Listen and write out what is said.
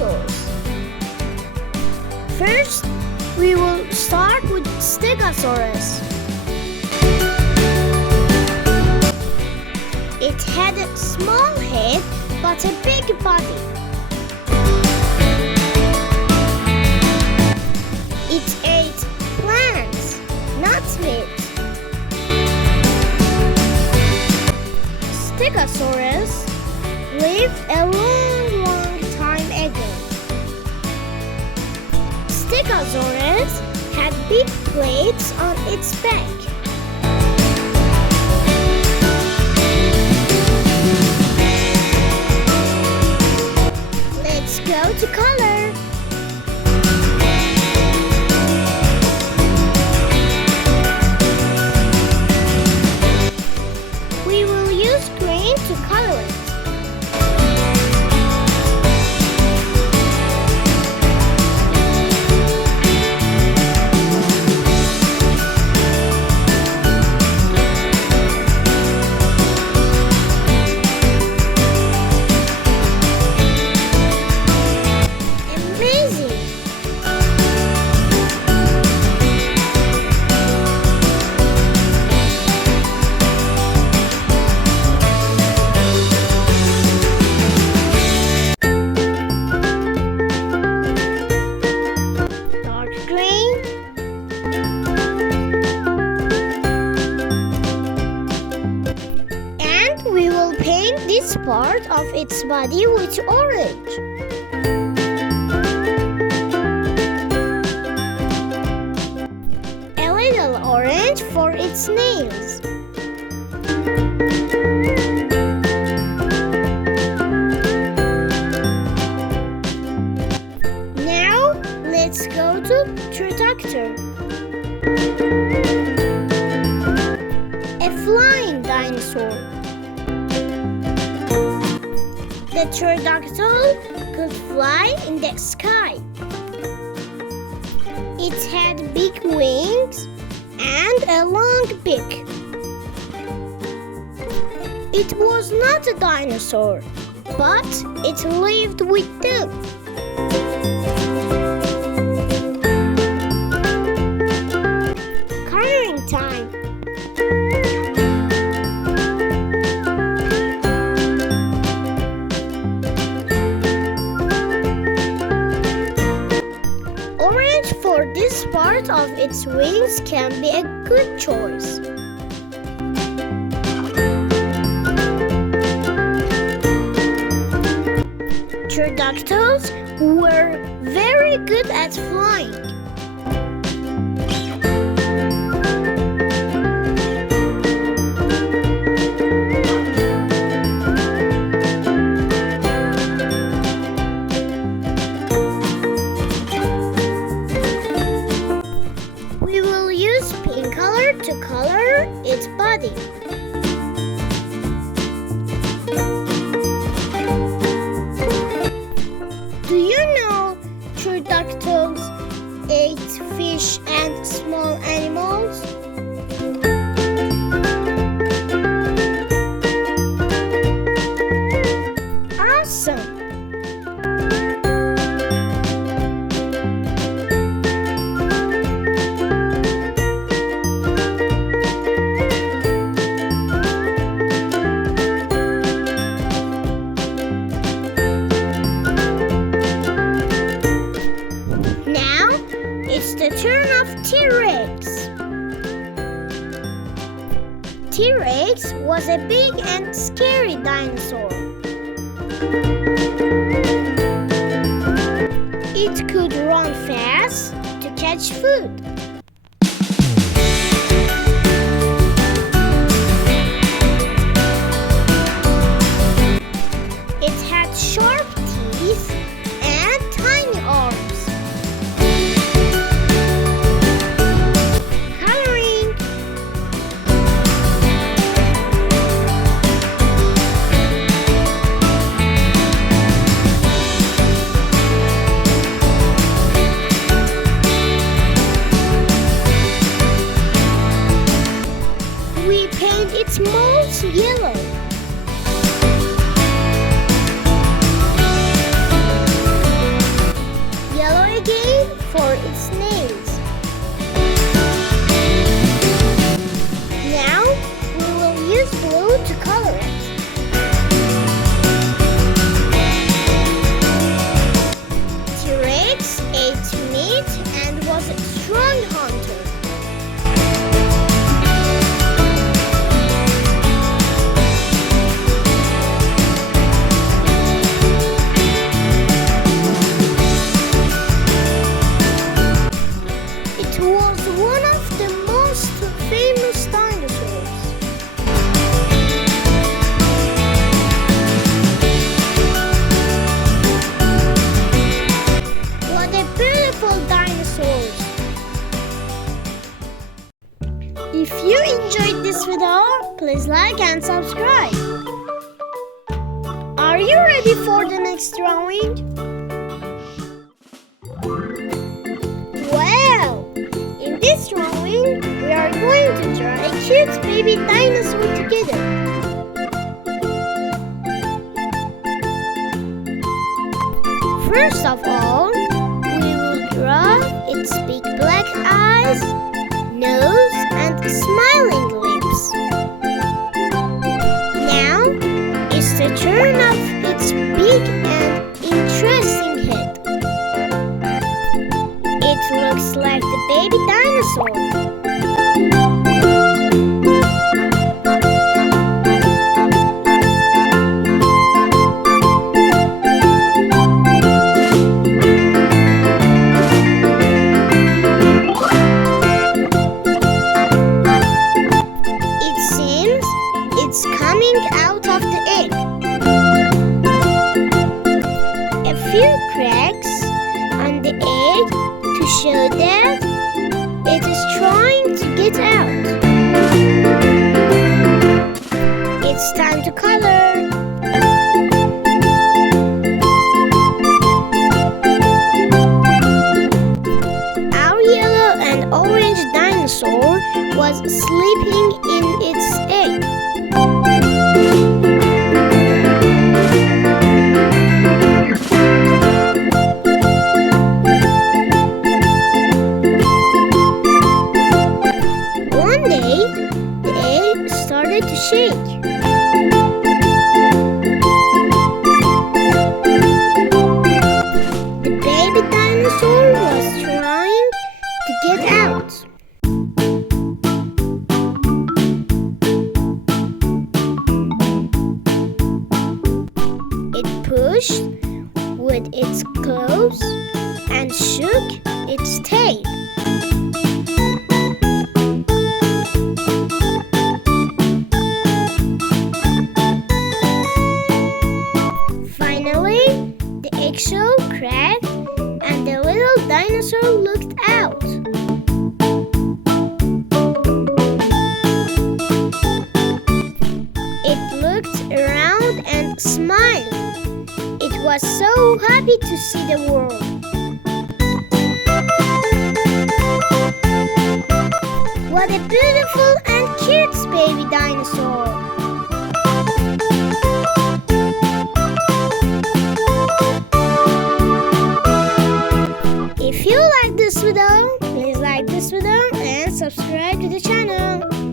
dinosaurs. First, we will start with Stegosaurus. It had a small head but a big body. It ate plants, not meat. Stegosaurus lived a long time ago. Stegosaurus had big plates on its back. Let's go to color. We will use green to color it. This part of its body with orange. A little orange for its nails. Now let's go to Pterodactyl. A flying dinosaur. The pterodactyl could fly in the sky. It had big wings and a long beak. It was not a dinosaur, but it lived with them. Coloring time. This part of its wings can be a good choice. Pterodactyls were very good at flying. To color its body. Do you know pterodactyls ate fish and small animals? Awesome! It's the turn of T-Rex. T-Rex was a big and scary dinosaur. It could run fast to catch food. It had sharp teeth and tiny arms. Its molds yellow. strong hunter. It was one of the most famous dinosaurs. What a beautiful dinosaurs! If you enjoyed this video, please like and subscribe. Are you ready for the next drawing? Well, in this drawing, we are going to draw a cute baby dinosaur together. First of all, we will draw its big black eyes, nose, and smiling lips. Now, it's the turn of its big and interesting head. It looks like the baby dinosaur. It seems it's coming out of the egg. A few cracks on the egg to show that it is trying to get out. It's time to color. Our yellow and orange dinosaur was sleeping in its egg. One day, the egg started to shake. The baby dinosaur was trying to get out. It pushed with its claws and shook its tail. Finally, the eggshell cracked and the little dinosaur looked out. It looked around and smiled. It was so happy to see the world. What a beautiful and cute baby dinosaur! If you like this video, please like this video and subscribe to the channel.